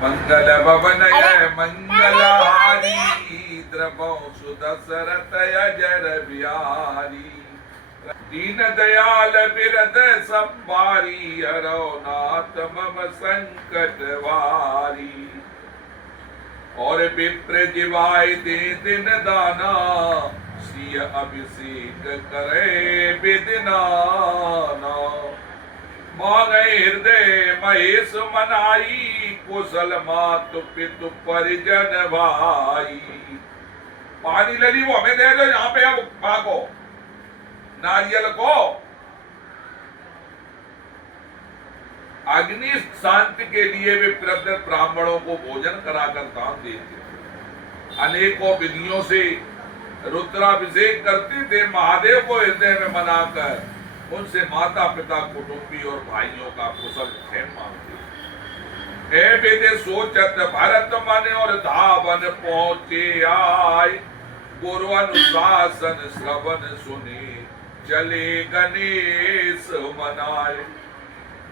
मंगल भवन मंगलहारी द्रवौ सुदशरथ अजर बिहारी दीन दयाल बिरद संभारी हरौ नाथ मम संकट वारी और विप्र जिवाय दे दिन दाना सिय अभिषेक करे विदिनाना मांगे हृदय महेश मनाई कुशल मातु पितु परिजन भाई। पानी ले ली वो हमें दे दो, यहाँ पे अब मांगो नारियल को। अग्नि शांति के लिए वे प्रदत्त ब्राह्मणों को भोजन कराकर दान देते, अनेकों विधियों से रुद्राभिषेक करते थे। महादेव को हृदय में मनाकर उनसे माता पिता कुटुंबी और भाइयों का कुशल क्षेम मांगते। ए बेदे सोचत भरत मन और धावन पहुंचे आए, गुरु अनुशासन श्रवण सुने चले गणेश मनाए।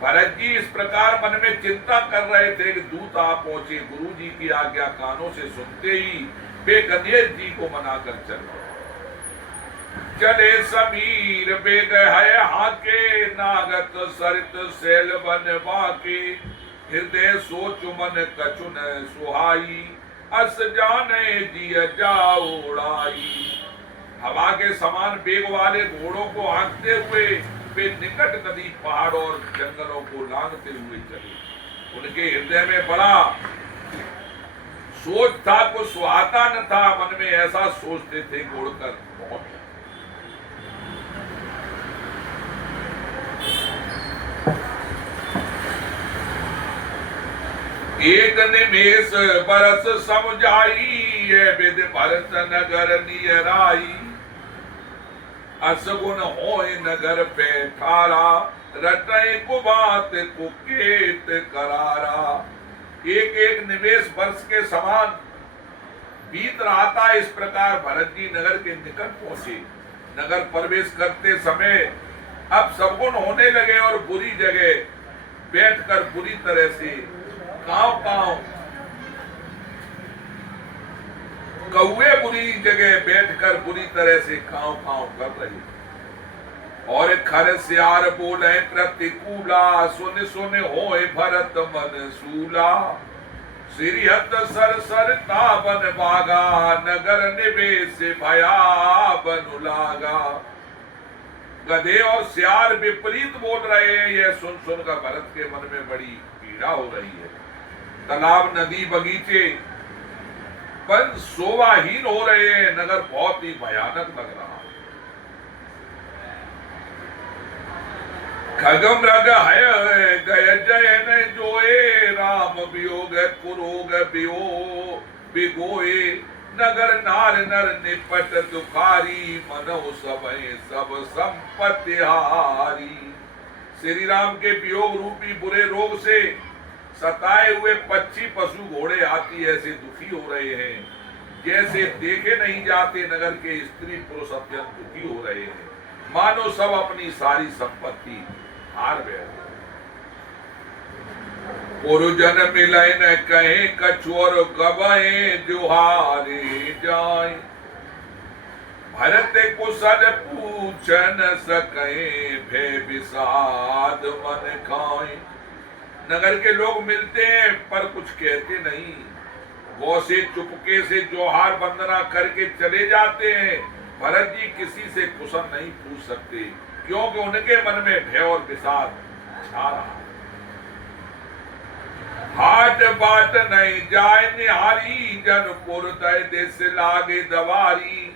भरत जी इस प्रकार मन में चिंता कर रहे थे कि दूत आ पहुंचे। गुरु जी की आज्ञा कानों से सुनते ही वे गणेश जी को मनाकर चल चले। समीर बेग है हाके नागत सरित सैल बन बाके, हृदय सोच मन कछुन सुहाई, अस जाने जिय जाऊड़ाई। हवा के समान बेग वाले घोड़ों को हाँकते हुए वे निकट नदी पहाड़ और जंगलों को लांघते हुए चले। उनके हृदय में बड़ा सोच था, कुछ सुहाता न था। मन में ऐसा सोचते थे घोड़कर पहुंच। एक निमेष बरस समझाई, विद भरत नगर नियराई। असगुन होय नगर पे ठारा, रटय कुबात कुकेत करारा। एक एक निमेष वर्ष के समान बीत रहा था। इस प्रकार भरत जी नगर के निकट पहुंचे। नगर प्रवेश करते समय अब सगुन होने लगे और बुरी जगह बैठकर बुरी तरह से कांव कांव कौवे बुरी जगह बैठकर बुरी तरह से कांव कांव कर रहे। और खर सियार बोले प्रतिकूला, सुन सुन होए भरत मन सूला। श्रीहत सर सर ताबन बागा, नगर निवेश भया बनु लागा। गधे और सियार विपरीत बोल रहे हैं। यह सुन सुनकर भरत के मन में बड़ी पीड़ा हो रही है। तालाब नदी बगीचे वन शोभाहीन हो रहे हैं। नगर बहुत ही भयानक लग रहा है। खगम रग है गय जय न जोए, राम वियोग कुरोग बियो बिगोए। नगर नार नर निपट दुखारी, मनो समय सब संपत्ति हारी। श्री राम के वियोग रूपी बुरे रोग से सताए हुए पक्षी पशु घोड़े हाथी ऐसे दुखी हो रहे हैं जैसे देखे नहीं जाते। नगर के स्त्री पुरुष अत्यंत दुखी हो रहे हैं, मानो सब अपनी सारी संपत्ति हार गए। पुरुजन मिलय न कहे कछुर, गवाए जुहारे जाए। भरत कुशल पूछ न सके, भय विषाद मन खाए। नगर के लोग मिलते हैं पर कुछ कहते नहीं। गौ से चुपके से जोहार वंदना करके चले जाते हैं। भरत जी किसी से कुशल नहीं पूछ सकते, क्योंकि उनके मन में भय और विषाद छा रहा है। हाट बाट नहीं जाए निहारी, जनपुर दय देश लागे दवारी।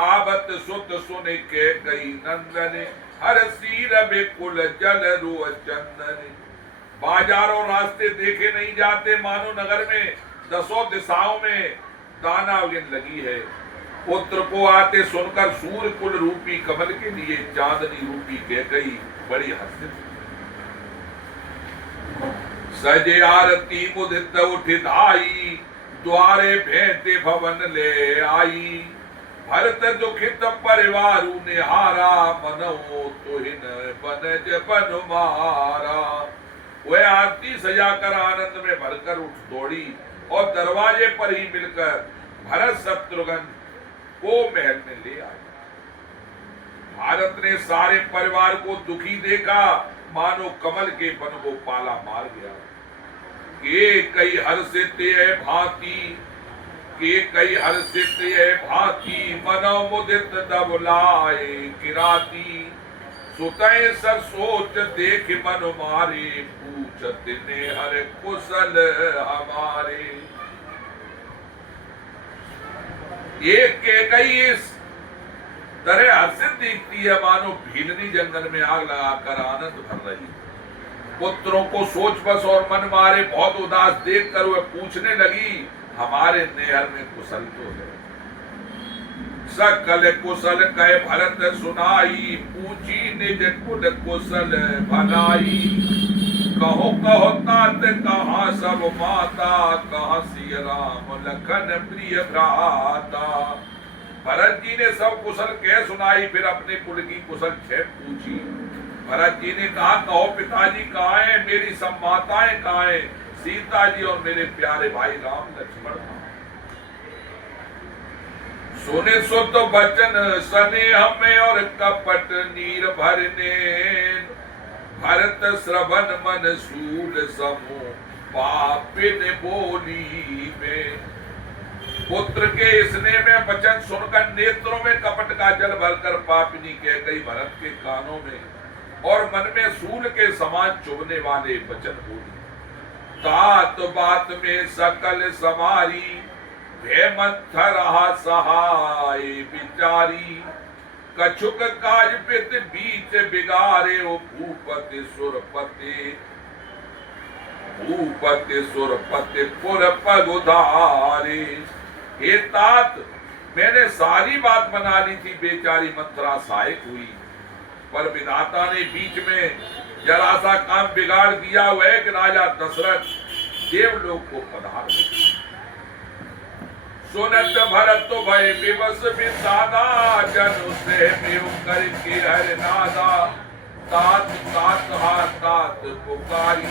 आवत सुत सुन के गई नंदन, हर सीर बेकुल जल रो चंदन। बाजारों रास्ते देखे नहीं जाते, मानो नगर में दसों दिशाओं में दानागिन लगी है। पुत्र को आते सुनकर सूर्य कुल रूपी कमल के लिए चांदनी रूपी कैकई बड़ी हंसित। सजे आरती मुदित उठित आई, द्वारे भेंटे भवन ले आई। भरत दुखित परिवारु निहारा, मनो तुहिन बनज बन मारा। वह आरती सजाकर आनंद में भरकर उठ दौड़ी और दरवाजे पर ही मिलकर भरत शत्रुघ्न को महल में ले आई। भारत ने सारे परिवार को दुखी देखा, मानो कमल के वन को पाला मार गया। के कई हर्षित है भांति, के कई हर्षित है भांति, मनो मुदित दबलाए किराती। सुतय सर सोच देख मन मारे, पूछत ने हर कुशल हमारे। एक के कई इस तरह हर्षित दिखती है, मानो भीलनी जंगल में आग लगाकर आनंद भर रही। पुत्रों को सोच बस और मन मारे बहुत उदास देखकर वह पूछने लगी, हमारे नेहर में कुशल तो है। सकल कुशल कह भरत सुनाई, पूछी निज कुल कुशल भलाई। कहो कहो तात कहाँ सब माता, कहाँ सिय राम लखन प्रिय भ्राता। भरत जी ने सब कुशल कह सुनाई, फिर अपने कुल की कुशल छह पूछी। भरत जी ने कहा, कहो पिताजी कहाँ हैं, मेरी सब माताएं कहाँ हैं, सीता जी और मेरे प्यारे भाई राम लक्ष्मण। सुने सुत बचन स्नेह में और कपट नीर भरने, भरत श्रवण मन सूल समूह पापिन बोली में। पुत्र के स्नेह में वचन सुनकर नेत्रों में कपट का जल भरकर पापिनी कह गई भरत के कानों में, और मन में सूल के समान चुभने वाले वचन बोली। तात बात में सकल समारी, भेमंथ रहा सहाय बिचारी। कछुक काज पित बीच बिगारे, ओ भूपति सुरपति, भूपति सुरपति पुर पग उधारे। हे तात, मैंने सारी बात बना ली थी, बेचारी मंथरा सहायक हुई, पर विधाता ने बीच में जरा सा काम बिगाड़ दिया। वह कि राजा दशरथ देवलोक को पधार। सुनत भरत तो भय विवश बिसादा, जन से मेव करके हर नादा। तात तात हा तात पुकारी,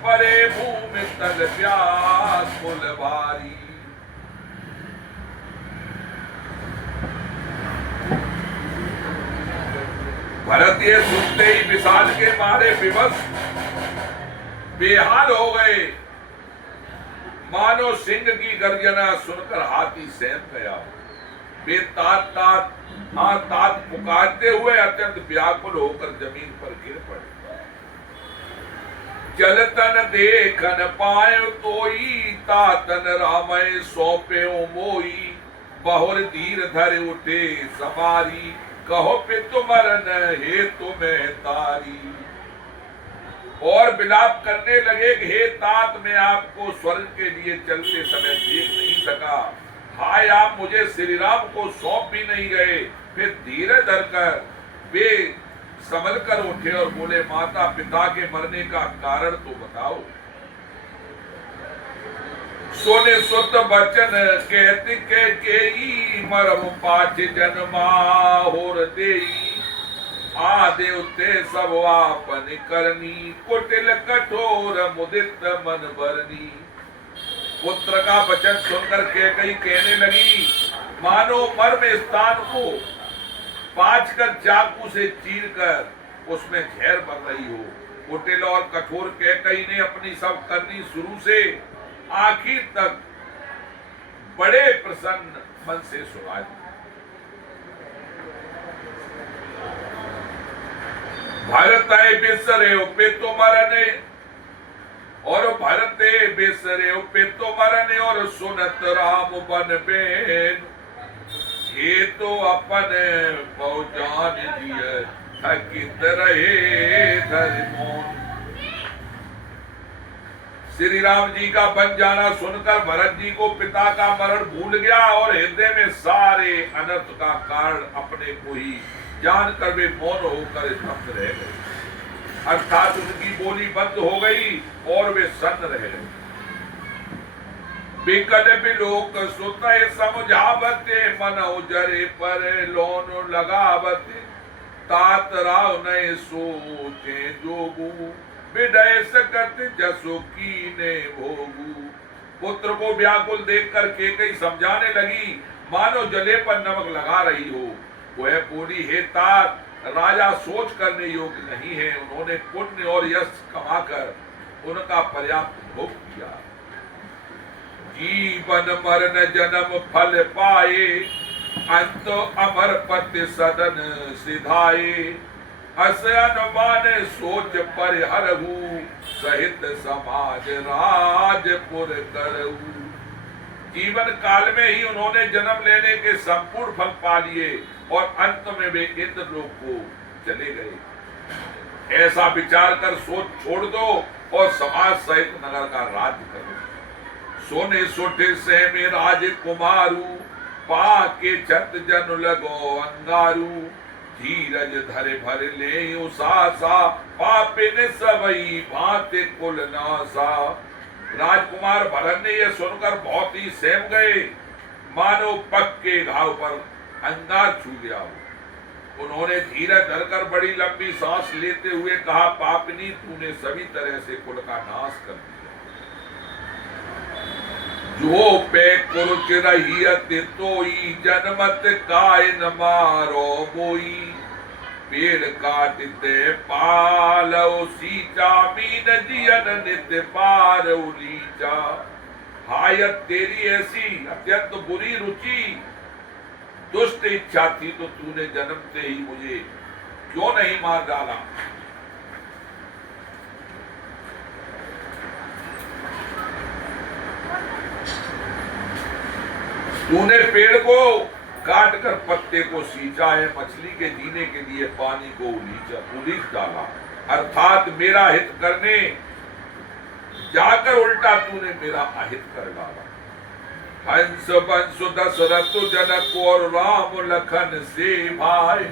परे भूमि तल प्यास फुल भारी। भरत ये सुनते ही विषाद के मारे विवश बेहाल हो गए, मानो सिंह की गर्जना सुनकर हाथी सहम गया। वे तात तात हाँ तात पुकारते हुए अत्यंत व्याकुल होकर जमीन पर गिर पड़े। चलतन देखन पाए तोई, तातन रामय सौंपे मोई। बहुर धीर धर उठे समारी, कहो पितु मरन हे तुम्हें तारी। और विलाप करने लगे, हे तात मैं आपको स्वर्ग के लिए चलते समय देख नहीं सका। हाय आप मुझे श्री राम को सौंप भी नहीं गए। फिर धीरे धरकर वे संभल कर उठे और बोले, माता पिता के मरने का कारण तो बताओ। सोने सुत बचन कहते के मरम पाठ जन्मा होर देई। आदेवते सब आपन करनी, कुटिल कठोर मुदित मन भरनी। पुत्र का वचन सुनकर कैकेयी कहने लगी, मानो मर्म स्थान को पाँच कर चाकू से चीरकर उसमें झेर भर रही हो। कुटिल और कठोर कैकेयी ने अपनी सब करनी शुरू से आखिर तक बड़े प्रसन्न मन से सुना दी। भरत बिसरे पितु मरने, और भरत बिसरे पितु मरने, और सुनत राम बन बेन। ये तो अपन पहुंचान दिए, थकित रहे धर्मों। श्री राम जी का बन जाना सुनकर भरत जी को पिता का मरण भूल गया, और हृदय में सारे अनर्थ का कारण अपने को ही जानकर वे मौन होकर स्तब्ध रह गए। अर्थात उनकी बोली बंद हो गई और वे सन्न रह गए। बिकल बिलोक सुतय समझावते, मन उजरे पर लोन लगावते। तात राव नए सोचे जोगू, विदय सकत जसो कीने भोगू। पुत्र को व्याकुल देखकर केकई समझाने लगी, मानो जले पर नमक लगा रही हो। वह बोली, हे तात, राजा सोच करने योग्य नहीं है। उन्होंने पुण्य और यश कमाकर उनका पर्याप्त भोग किया। जीवन मरण जन्म फल पाए, अंत अमर पति सदन सिधाए। अस अनुमान सोच परिहरहु, सहित समाज राजपुर करहु। जीवन काल में ही उन्होंने जन्म लेने के संपूर्ण फल पा लिए और अंत में वे इंद्रलोक को चले गए। ऐसा विचार कर सोच छोड़ दो और समाज सहित नगर का राज्य करो। सोने सोटे से में राजकुमारू, पाके छत जन लगो अंगारू। धीरज धरे भर ले उसासा, पापिन सबई भांति कुल नासा। राजकुमार भरत ने यह सुनकर बहुत ही सहम गए, मानो पक्के घाव पर अंगार छू गया हो। उन्होंने धीरज धरकर बड़ी लंबी सांस लेते हुए कहा, पापिनी, तूने सभी तरह से कुल का नाश कर दिया। जो पे कुरुच रहियत तोई, जनमत काय न मारो बोई। पेड़ काटते पालो सींचा, मीन जियन नित्य पार उलीचा। हायत तेरी ऐसी अत्यंत बुरी रुचि, दुष्ट इच्छा थी तो तूने जन्मते ही मुझे क्यों नहीं मार डाला। तूने पेड़ को काटकर पत्ते को सींचा है, मछली के जीने के लिए पानी को उलीच डाला। अर्थात मेरा हित करने जाकर उल्टा तूने मेरा अहित कर डाला। हंस वंश दशरथ जनक और राम लखन से भाई,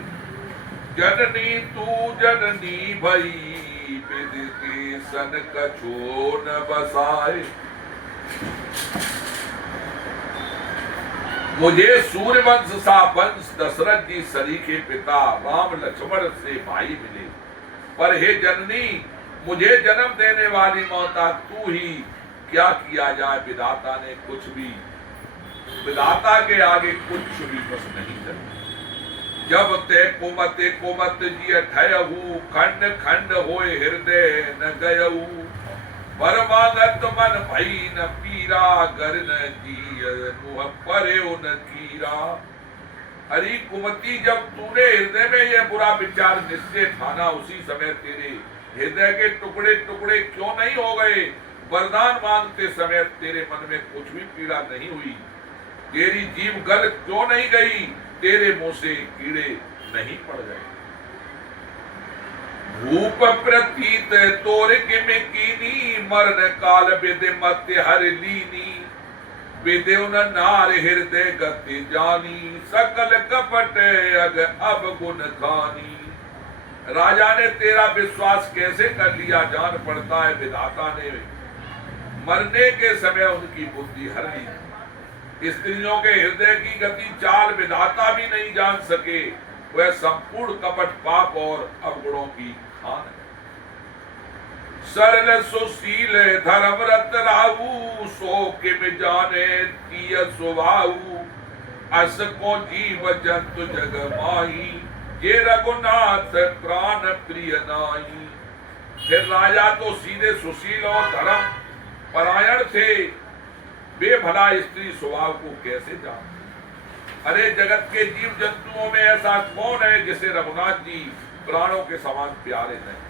जननी तू जननी भई, विधि के सन कछो न बसाए। मुझे सूर्यवंश सा वंश दशरथ जी सरीखे पिता राम लक्ष्मण से भाई मिले, पर हे जननी, मुझे जन्म देने वाली माता तू ही, क्या किया जाए। विधाता ने कुछ भी, विधाता के आगे कुछ भी बस नहीं चला। जब ते कुमत जिय ठयहु, खंड खंड होए हृदय न गयहु। परमागत मन भई न पीरा, गर न जिय मुह परे न कीरा। अरे कुमति, जब तूने हृदय में यह बुरा विचार निश्चय ठाना, उसी समय तेरे हृदय के टुकड़े टुकड़े क्यों नहीं हो गए। वरदान मांगते समय तेरे मन में कुछ भी पीड़ा नहीं हुई। तेरी जीव गल क्यों नहीं गई, तेरे मुंह से कीड़े नहीं पड़ गए। भूप प्रतीत तोर किम कीनी, मरण काल विदि मत हर लीनी। विदि उन नार हृदय गति जानी, सकल कपट अग अब गुण खानी। राजा ने तेरा विश्वास कैसे कर लिया, जान पड़ता है विधाता ने मरने के समय उनकी बुद्धि हर ली। स्त्रियों के हृदय की गति चाल विधाता भी नहीं जान सके। वह संपूर्ण कपट पाप और अवगुणों की खान है। सरल सुशील धर्मरत राहु, सो किम जाने तीय स्वभाव। अस को जीव जंतु जग माही, ये रघुनाथ प्राण प्रिय नाई। फिर राजा तो सीधे सुशील और धर्म परायण थे, वे भला स्त्री स्वभाव को कैसे जान। अरे जगत के जीव जंतुओं में ऐसा कौन है जिसे रघुनाथ जी प्राणों के समान प्यारे नहीं।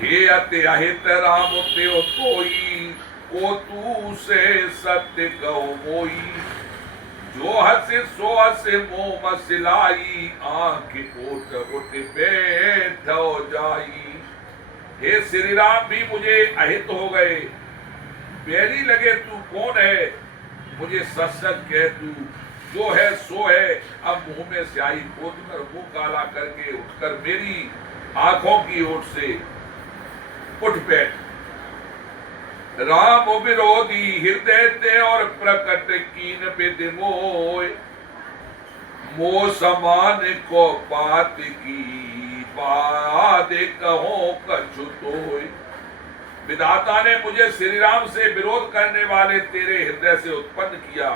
हे अति अहित राम त्यो कोई, को तू से सत्य कहो मोई। जो हसे सो हसे मोह मसिलाई, आंख ओट उठ बैठ जाई। हे श्री राम भी मुझे अहित हो गए, बैरी लगे। तू कौन है, मुझे सच सच कह, तू जो है सो है। अब मुंह में स्याही पोत कर मुंह काला करके उठकर मेरी आंखों की ओर से उठ बैठ। राम विरोधी हृदय ते और प्रकट कीन विधि मोय। मोह समान को बात की बादे कहो कछु तोय। विधाता ने मुझे श्री राम से विरोध करने वाले तेरे हृदय से उत्पन्न किया,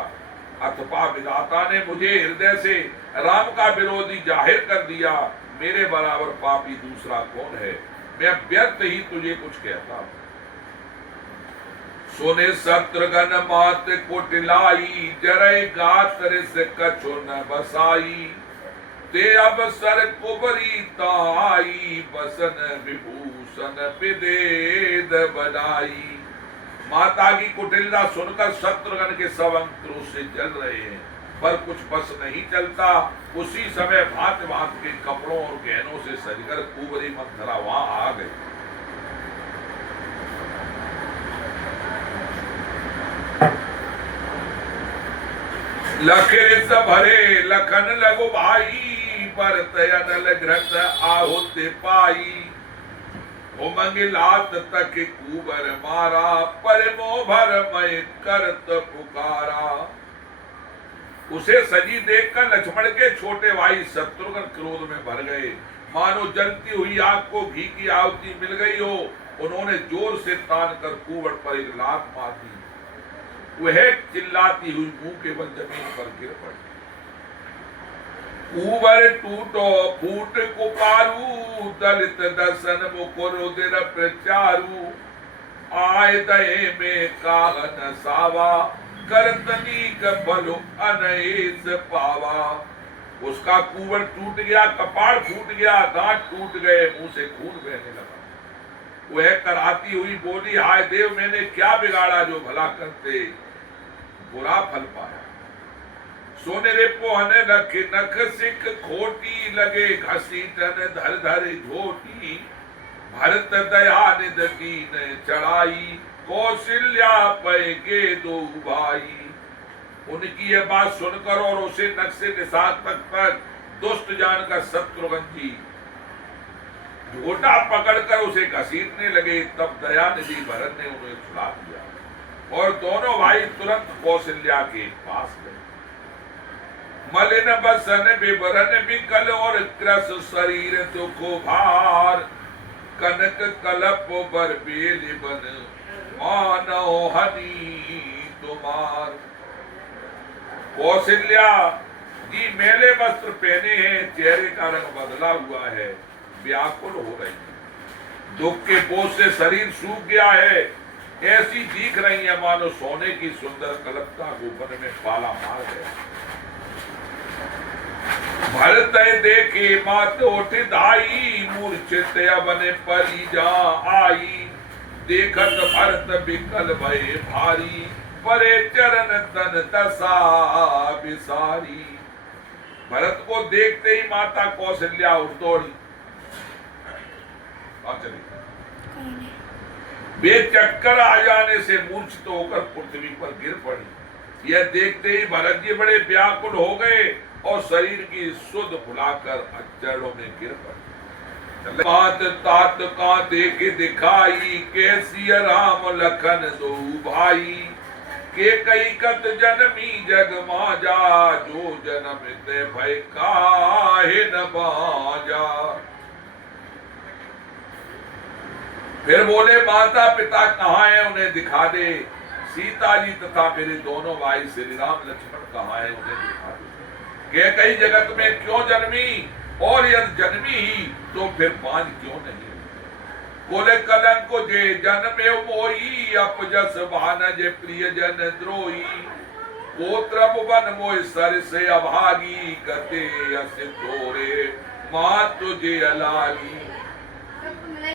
अथवा विधाता ने मुझे हृदय से राम का विरोधी जाहिर कर दिया। मेरे बराबर पापी दूसरा कौन है? मैं व्यर्थ ही तुझे कुछ कहता हूं। सोने शत्रुघ्न मात कुटिलाई, जरय गात रिस कछु न बसाई। ते अवसर कुबरी ताई, बसन विभूषण विदेद बनाई। माता की कुटिलता सुनकर शत्रुघ्न के सब अंग क्रोध से जल रहे हैं, पर कुछ बस नहीं चलता। उसी समय भांति भांति के कपड़ों और गहनों से सजकर कुंवरी मंथरा वहां आ गई। लखिर भरे लखन लगो भाई, भरत अनल घृत आहुति पाई। उमंग लात तक कुबर मारा, पर मोह भर मय करत पुकारा। उसे सजी देखकर लक्ष्मण के छोटे भाई शत्रुघ्न क्रोध में भर गए, मानो जलती हुई आग को घी की आहुति मिल गई हो। उन्होंने जोर से तान कर कुंवर पर एक लात मार दी। वह चिल्लाती हुई मुंह के बल जमीन पर गिर पड़ी। कुंवर टूटो फूट कुपारू, दलित दर्शन मुकुर उदर प्रचारू। आय दये में काहन सावा, करतनी बलो अनैस पावा। उसका कुंवर टूट गया, कपाड़ फूट गया, दांत टूट गए, मुंह से खून बहने लगा। वह कराती हुई बोली, हाय देव, मैंने क्या बिगाड़ा जो भला करते बुरा फल पाया। सोने रे पोहन रख नख सिख खोटी, लगे घसीटन धर धर झोटी। भरत दया निध दीन चढ़ाई, कौशल्या पैगे दो भाई। उनकी यह बात सुनकर और उसे नख से निशान तक दुष्ट जानकर शत्रुघ्न जी झोटा पकड़कर उसे घसीटने लगे। तब दयानिधि भरत ने उन्हें छुड़ा दिया और दोनों भाई तुरंत कौशल्या के पास गए। मलिन बसन विवरण विकल और क्रस शरीर दुख भार। कनक कलप बर बेल बन, मानो हनी तुम्हार। कौशल्या जी मेले वस्त्र पहने हैं, चेहरे का रंग बदला हुआ है, व्याकुल हो रही है, दुख के बोझ से शरीर सूख गया है। ऐसी दिख रही है मानो सोने की सुंदर कलपता गोपन में पाला मार गया। भरत देखे मात उठ धाई, मूर्छित बने परी जा आई। देखत भरत विकल भय भारी, परे चरण तन तसा बिसारी। भरत को देखते ही माता कौशल्या उठ दौड़ी। बेचक्कर आ जाने से मूर्छित होकर पृथ्वी पर गिर पड़ी। यह देखते ही भरत जी बड़े व्याकुल हो गए और शरीर की सुध फुलाकर चरणों में गिर पड़े। तात तात का देख दिखाई, कैसी राम लखन दो भाई। के कई कत जन्मी जग माजा, जो जन्म ते भय काहे न बाजा। फिर बोले, माता पिता कहाँ है, उन्हें दिखा दे। सीता जी तथा मेरे दोनों भाई श्री राम लक्ष्मण कहाँ है, उन्हें दिखा दे। के कई जगत में क्यों जन्मी, और यदि जन्मी ही तो फिर बांझ क्यों नहीं। बोले, कलंक को जे जन्मे मोई, अपजस भानज प्रिय जन द्रोही। पोत्र वन मोय सर से अभागी, गते अस तोरे माँ तुझे अलागी।